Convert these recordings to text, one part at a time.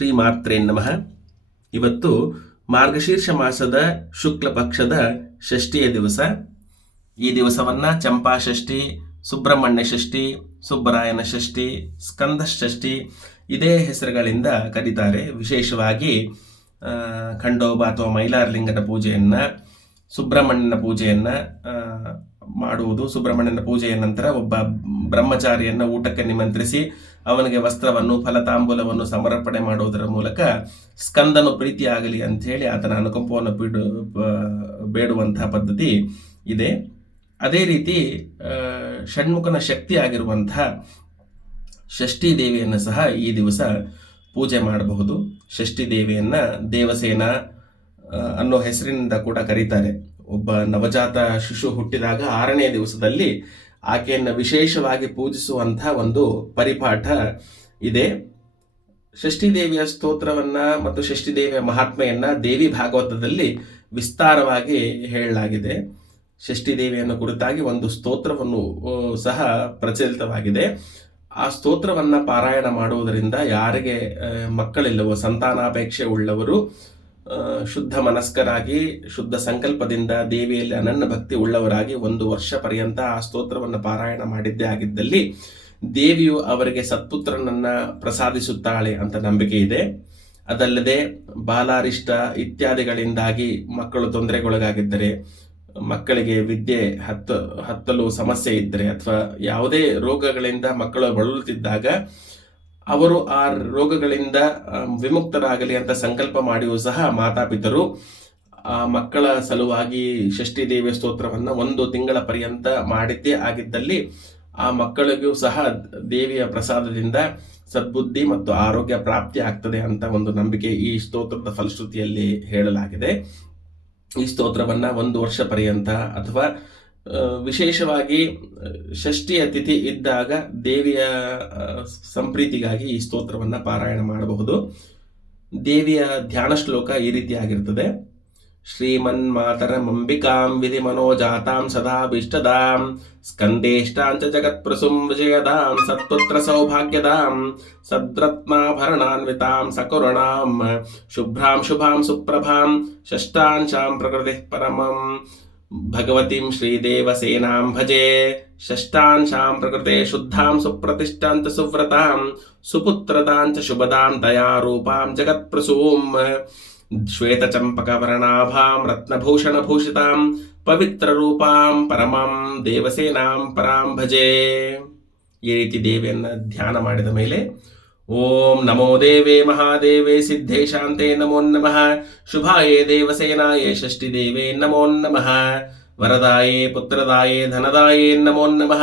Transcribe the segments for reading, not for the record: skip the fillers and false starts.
ಶ್ರೀಮಾತ್ರೇ ನಮಃ. ಇವತ್ತು ಮಾರ್ಗಶೀರ್ಷ ಮಾಸದ ಶುಕ್ಲ ಪಕ್ಷದ ಷಷ್ಠಿಯ ದಿವಸ. ಈ ದಿವಸವನ್ನ ಚಂಪಾ ಷಷ್ಠಿ, ಸುಬ್ರಹ್ಮಣ್ಯ ಷಷ್ಠಿ, ಸುಬ್ಬರಾಯನ ಷಷ್ಠಿ, ಸ್ಕಂದ ಷಷ್ಠಿ ಇದೇ ಹೆಸರುಗಳಿಂದ ಕರೀತಾರೆ. ವಿಶೇಷವಾಗಿ ಖಂಡೋಬ ಅಥವಾ ಮೈಲಾರಲಿಂಗದ ಪೂಜೆಯನ್ನ, ಸುಬ್ರಹ್ಮಣ್ಯನ ಪೂಜೆಯನ್ನ ಮಾಡುವುದು. ಸುಬ್ರಹ್ಮಣ್ಯನ ಪೂಜೆಯ ನಂತರ ಒಬ್ಬ ಬ್ರಹ್ಮಚಾರಿಯನ್ನು ಊಟಕ್ಕೆ ನಿಮಂತ್ರಿಸಿ ಅವನಿಗೆ ವಸ್ತ್ರವನ್ನು, ಫಲತಾಂಬೂಲವನ್ನು ಸಮರ್ಪಣೆ ಮಾಡುವುದರ ಮೂಲಕ ಸ್ಕಂದನು ಪ್ರೀತಿಯಾಗಲಿ ಅಂತ ಹೇಳಿ ಆತನ ಅನುಕಂಪವನ್ನು ಬೇಡುವಂತಹ ಪದ್ಧತಿ ಇದೆ. ಅದೇ ರೀತಿ ಷಣ್ಮುಖನ ಶಕ್ತಿ ಆಗಿರುವಂತಹ ಷಷ್ಠಿ ದೇವಿಯನ್ನು ಸಹ ಈ ದಿವಸ ಪೂಜೆ ಮಾಡಬಹುದು. ಷಷ್ಠಿ ದೇವಿಯನ್ನ ದೇವಸೇನ ಅನ್ನೋ ಹೆಸರಿನಿಂದ ಕೂಡ ಕರೀತಾರೆ. ಒಬ್ಬ ನವಜಾತ ಶಿಶು ಹುಟ್ಟಿದಾಗ 6ನೇ ದಿವಸದಲ್ಲಿ ಆಕೆಯನ್ನು ವಿಶೇಷವಾಗಿ ಪೂಜಿಸುವಂತಹ ಒಂದು ಪರಿಪಾಠ ಇದೆ. ಷಷ್ಠಿ ದೇವಿಯ ಸ್ತೋತ್ರವನ್ನ ಮತ್ತು ಷಷ್ಠಿ ದೇವಿಯ ಮಹಾತ್ಮೆಯನ್ನ ದೇವಿ ಭಾಗವತದಲ್ಲಿ ವಿಸ್ತಾರವಾಗಿ ಹೇಳಲಾಗಿದೆ. ಷಷ್ಠಿ ದೇವಿಯನ್ನು ಕುರಿತಾಗಿ ಒಂದು ಸ್ತೋತ್ರವನ್ನು ಸಹ ಪ್ರಚಲಿತವಾಗಿದೆ. ಆ ಸ್ತೋತ್ರವನ್ನ ಪಾರಾಯಣ ಮಾಡುವುದರಿಂದ ಯಾರಿಗೆ ಮಕ್ಕಳಿಲ್ಲವೋ, ಸಂತಾನಾಪೇಕ್ಷೆ ಉಳ್ಳವರು ಶುದ್ಧ ಮನಸ್ಕರಾಗಿ ಶುದ್ಧ ಸಂಕಲ್ಪದಿಂದ ದೇವಿಯಲ್ಲಿ ಅನನ್ಯ ಭಕ್ತಿ ಉಳ್ಳವರಾಗಿ 1 ವರ್ಷ ಪರ್ಯಂತ ಆ ಸ್ತೋತ್ರವನ್ನು ಪಾರಾಯಣ ಮಾಡಿದ್ದೇ ಆಗಿದ್ದಲ್ಲಿ ದೇವಿಯು ಅವರಿಗೆ ಸತ್ಪುತ್ರನನ್ನ ಪ್ರಸಾದಿಸುತ್ತಾಳೆ ಅಂತ ನಂಬಿಕೆ ಇದೆ. ಅದಲ್ಲದೆ ಬಾಲಾರಿಷ್ಟ ಇತ್ಯಾದಿಗಳಿಂದಾಗಿ ಮಕ್ಕಳು ತೊಂದರೆಗೊಳಗಾಗಿದ್ದರೆ, ಮಕ್ಕಳಿಗೆ ವಿದ್ಯೆ ಹತ್ತಲು ಸಮಸ್ಯೆ ಇದ್ದರೆ, ಅಥವಾ ಯಾವುದೇ ರೋಗಗಳಿಂದ ಮಕ್ಕಳು ಬಳಲುತ್ತಿದ್ದಾಗ ಅವರು ಆ ರೋಗಗಳಿಂದ ವಿಮುಕ್ತರಾಗಲಿ ಅಂತ ಸಂಕಲ್ಪ ಮಾಡಿಯೂ ಸಹ ಮಾತಾಪಿತರು ಆ ಮಕ್ಕಳ ಸಲುವಾಗಿ ಷಷ್ಠಿ ದೇವಿಯ ಸ್ತೋತ್ರವನ್ನು 1 ತಿಂಗಳ ಪರ್ಯಂತ ಮಾಡಿದ್ದೇ ಆಗಿದ್ದಲ್ಲಿ ಆ ಮಕ್ಕಳಿಗೂ ಸಹ ದೇವಿಯ ಪ್ರಸಾದದಿಂದ ಸದ್ಬುದ್ಧಿ ಮತ್ತು ಆರೋಗ್ಯ ಪ್ರಾಪ್ತಿ ಆಗ್ತದೆ ಅಂತ ಒಂದು ನಂಬಿಕೆ ಈ ಸ್ತೋತ್ರದ ಫಲಶ್ರುತಿಯಲ್ಲಿ ಹೇಳಲಾಗಿದೆ. ಈ ಸ್ತೋತ್ರವನ್ನ 1 ವರ್ಷ ಪರ್ಯಂತ ಅಥವಾ ವಿಶೇಷವಾಗಿ ಷಷ್ಠಿಯ ತಿಥಿ ಇದ್ದಾಗ ದೇವಿಯ ಸಂಪ್ರೀತಿಗಾಗಿ ಈ ಸ್ತೋತ್ರವನ್ನ ಪಾರಾಯಣ ಮಾಡಬಹುದು. ದೇವಿಯ ಧ್ಯಾನ ಶ್ಲೋಕ ಈ ರೀತಿಯಾಗಿರ್ತದೆ. ಶ್ರೀಮನ್ ಮಾತರ ಮಂಬಿಕಾಂ ವಿಧಿ ಮನೋಜಾತಾಂ ಸದಾಭಿಷ್ಟದಾಂ ಸ್ಕಂದೇಷ್ಟಾಂಚ ಜಗತ್ಪ್ರಸುಂ ವಿಜಯದಾಂ ಸತ್ಪುತ್ರ ಸೌಭಾಗ್ಯದಾಂ ಸದ್ರತ್ನಾಭರಣಾನ್ವಿತಾಂ ಸಕರುಣಾಂ ಶುಭ್ರಾಂ ಶುಭಾಂ ಸುಪ್ರಭಾಂ ಷಷ್ಟಾಂಶಾಂ ಪ್ರಕೃತಿ ಪರಮಂ ಭಗವತೀಂ ಶ್ರೀದೇವಸೇನಾಂ ಭಜೆ ಷಷ್ಟಾಂಶಾಂ ಪ್ರಕೃತೆ ಶುದ್ಧಾಂ ಸುಪ್ರತಿಷ್ಠಾಂತ ಸುವ್ರತಾಂ ಸುಪುತ್ರತಾಂಚ ಶುಭದಾಂ ದಯಾರೂಪಾಂ ಜಗತ್ಪ್ರಸೂಂ ಶ್ವೇತಚಂಪಕವರ್ಣಾಭಾಂ ರತ್ನಭೂಷಣಭೂಷಿತಾಂ ಪವಿತ್ರರೂಪಾಂ ಪರಮಂ ದೇವಸೇನಾಂ ಪರಾಂ ಭಜೆ. ಈ ರೀತಿ ದೇವಿಯನ್ನು ಧ್ಯಾನ ಮಾಡಿದ ಮೇಲೆ ಓಂ ನಮೋ ದೇವೇ ಮಹಾದೇವೇ ಸಿದ್ಧೇ ಶಾಂತೆ ನಮೋ ನಮಃ ಶುಭಾಯೇ ದೇವಸೇನಾಯೇ ಷಷ್ಠಿ ದೇವೇ ನಮೋ ನಮಃ ವರದಾಯೇ ಪುತ್ರದಾಯೇ ಧನದಾಯೇ ನಮೋ ನಮಃ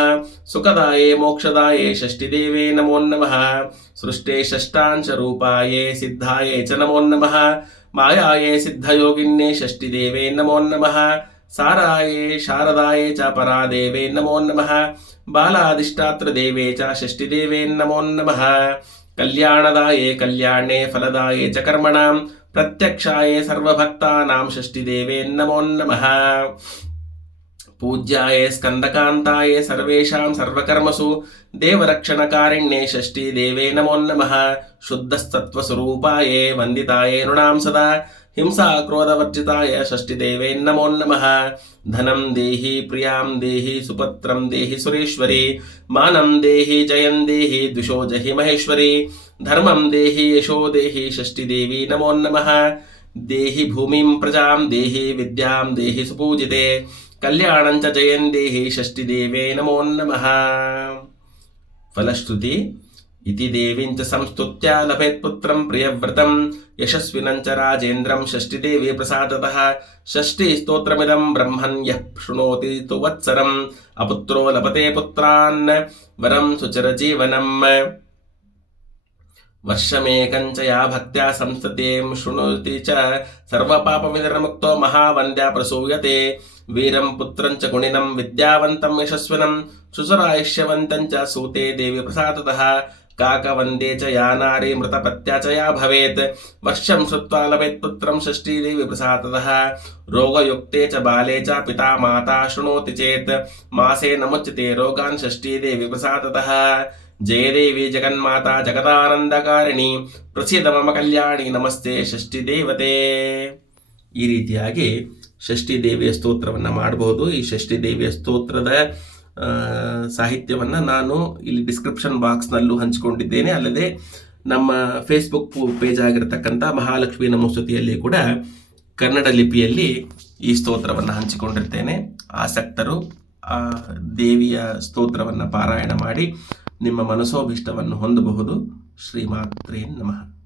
ಸುಖದಾಯೇ ಮೋಕ್ಷದಾಯೇ ಷಷ್ಠಿ ದೇವೇ ನಮೋ ನಮಃ ಸೃಷ್ಟೇ ಷಷ್ಟಾಂಶ ರೂಪಾಯೇ ಸಿದ್ಧಾಯೇ ಚ ನಮೋ ನಮಃ ಮಾಯಾಯೇ ಸಿದ್ಧಯೋಗಿನ್ಯೇ ಷಷ್ಠಿ ದೇವೇ ನಮೋ ನಮಃ ಸಾರಾಯೇ ಶಾರದಾಯೇ ಚ ಪರಾದೇವೇ ನಮೋ ನಮಃ ಬಾಲಾಧಿಷ್ಠಾತ್ರ ದೇವೇ ಚ ಷಷ್ಠಿ ದೇವೇ ನಮೋ ನಮಃ ಕಲ್ಯಾಣದಾಯೇ ಕಲ್ಯಾಣೇ ಫಲದಾಯೇ ಚ ಕರ್ಮಣಾಂ ಪ್ರತ್ಯಕ್ಷಾಯೇ ಸರ್ವಭಕ್ತಾನಾಂ ಷಷ್ಠಿ ದೇವೇ ನಮೋ ನಮಃ ಪೂಜ್ಯಾಯೇ ಸ್ಕಂದಕಾಂತಾಯೇ ಸರ್ವೇಷಾಂ ಸರ್ವಕರ್ಮಸು ದೇವರಕ್ಷಣಕಾರಿಣ್ಯೇ ಷಷ್ಠಿ ದೇವೇ ನಮೋ ನಮಃ ಶುದ್ಧಸತ್ವಸ್ವರೂಪಾಯೇ ವಂದಿತಾಯೇ ನೃಣಾಂ ಸದಾ ಹಿಂಸಾ ಕ್ರೋಧವರ್ಜಿತಾಯ ಷಷ್ಠಿ ದೇವೇ ನಮೋ ನಮಃ ಧನಂ ದೇಹಿ ಪ್ರಿಯಾಂ ದೇಹಿ ಸುಪತ್ರಂ ದೇಹಿ ಸುರೇಶ್ವರಿ ಮಾನಂ ದೇಹಿ ಜಯಂ ದೇಹಿ ದ್ವಿಷೋ ಜಹಿ ಮಹೇಶ್ವರಿ ಧರ್ಮಂ ದೇಹಿ ಯಶೋ ದೇಹಿ ಷಷ್ಠಿ ದೇವಿ ನಮೋ ನಮಃ ದೇಹಿ ಭೂಮಿಂ ಪ್ರಜಾಂ ದೇಹಿ ವಿದ್ಯಾಂ ದೇಹಿ ಸುಪೂಜಿತೆ ಕಲ್ಯಾಣಂಚ ಜಯಂ ದೇಹಿ ಷಷ್ಠಿ ದೇವೇ ನಮೋ ನಮಃ. ಫಲಶ್ರುತಿ ಇತಿ ದೇವಿಂಚ ಸಂಸ್ತುತ್ಯ ಲಭೇತ್ ಪುತ್ರಂ ಪ್ರಿಯವ್ರತಂ ಯಶಸ್ವಿನಂಚ ರಾಜೇಂದ್ರಂ ಷಷ್ಠಿ ದೇವಿ ಪ್ರಸಾದತಃ ಷಷ್ಠಿ ಸ್ತೋತ್ರಮಿದಂ ಬ್ರಹ್ಮನ್ ಯಃ ಶೃಣೋತಿ ತು ವತ್ಸರಂ ಅಪುತ್ರೋ ಲಭತೆ ಪುತ್ರಾನ್ ವರಂ ಸುಚರ ಜೀವನಂ ವರ್ಷಮೇಕಂಚ ಯಾ ಭಕ್ತ್ಯಾ ಸಂಸ್ತತೇಂ ಶೃಣೋತಿ ಚ ಸರ್ವಪಾಪವಿನಿರ್ಮುಕ್ತೋ ಮಹಾವಂದ್ಯಾ ಪ್ರಸೂಯತೆ ವೀರಂ ಪುತ್ರಂಚ ಗುಣಿನಂ ವಿದ್ಯಾವಂತಂ ಯಶಸ್ವಿನಂ ಸುಸರಾಯುಷ್ಯವಂತಂ ಚ ಸೂತೆ ದೇವಿ ಪ್ರಸಾದತಃ ಕಾಕವಂದೇ ಚ ಯಾ ನಾರಿ ಮೃತಪತ್ಯಾ ಚ ಯಾ ಭವೇತ್ ವರ್ಷಂ ಶ್ರುತ್ವಾ ಲಭೇತ್ ಪುತ್ರಂ ಷಷ್ಠೀ ದೇವಿ ಪ್ರಸಾದತಃ ರೋಗಯುಕ್ತೆ ಚ ಬಾಲೆ ಚ ಪಿತಾ ಮಾತಾ ಶೃಣೋತಿ ಚೇತ್ ಮಾಸೇ ನಮುಚ್ಯತೆ ರೋಗಾನ್ ಷಷ್ಠೀ ದೇವಿ ಪ್ರಸಾದತಃ ಜಯದೇವಿ ಜಗನ್ಮಾತಾ ಜಗದಾನಂದಕಾರಿಣಿ ಪ್ರಸಿದ್ಧ ಮಮ ಕಲ್ಯಾಣಿ ನಮಸ್ತೆ ಷಷ್ಠಿ ದೇವತೆ. ಈ ರೀತಿಯಾಗಿ ಷಷ್ಠಿ ದೇವಿಯ ಸ್ತೋತ್ರವನ್ನು ಮಾಡಬಹುದು. ಈ ಷಷ್ಠಿ ದೇವಿಯ ಸ್ತೋತ್ರದ ಸಾಹಿತ್ಯವನ್ನು ನಾನು ಇಲ್ಲಿ ಡಿಸ್ಕ್ರಿಪ್ಷನ್ ಬಾಕ್ಸ್ನಲ್ಲೂ ಹಂಚಿಕೊಂಡಿದ್ದೇನೆ. ಅಲ್ಲದೆ ನಮ್ಮ ಫೇಸ್ಬುಕ್ ಪೇಜ್ ಆಗಿರತಕ್ಕಂಥ ಮಹಾಲಕ್ಷ್ಮಿ ನಮೋಸ್ತುತಿಯಲ್ಲಿ ಕೂಡ ಕನ್ನಡ ಲಿಪಿಯಲ್ಲಿ ಈ ಸ್ತೋತ್ರವನ್ನು ಹಂಚಿಕೊಂಡಿರ್ತೇನೆ. ಆಸಕ್ತರು ಆ ದೇವಿಯ ಸ್ತೋತ್ರವನ್ನು ಪಾರಾಯಣ ಮಾಡಿ ನಿಮ್ಮ ಮನಸೋಭೀಷ್ಟವನ್ನು ಹೊಂದಬಹುದು. ಶ್ರೀಮಾತ್ರೇ ನಮಃ.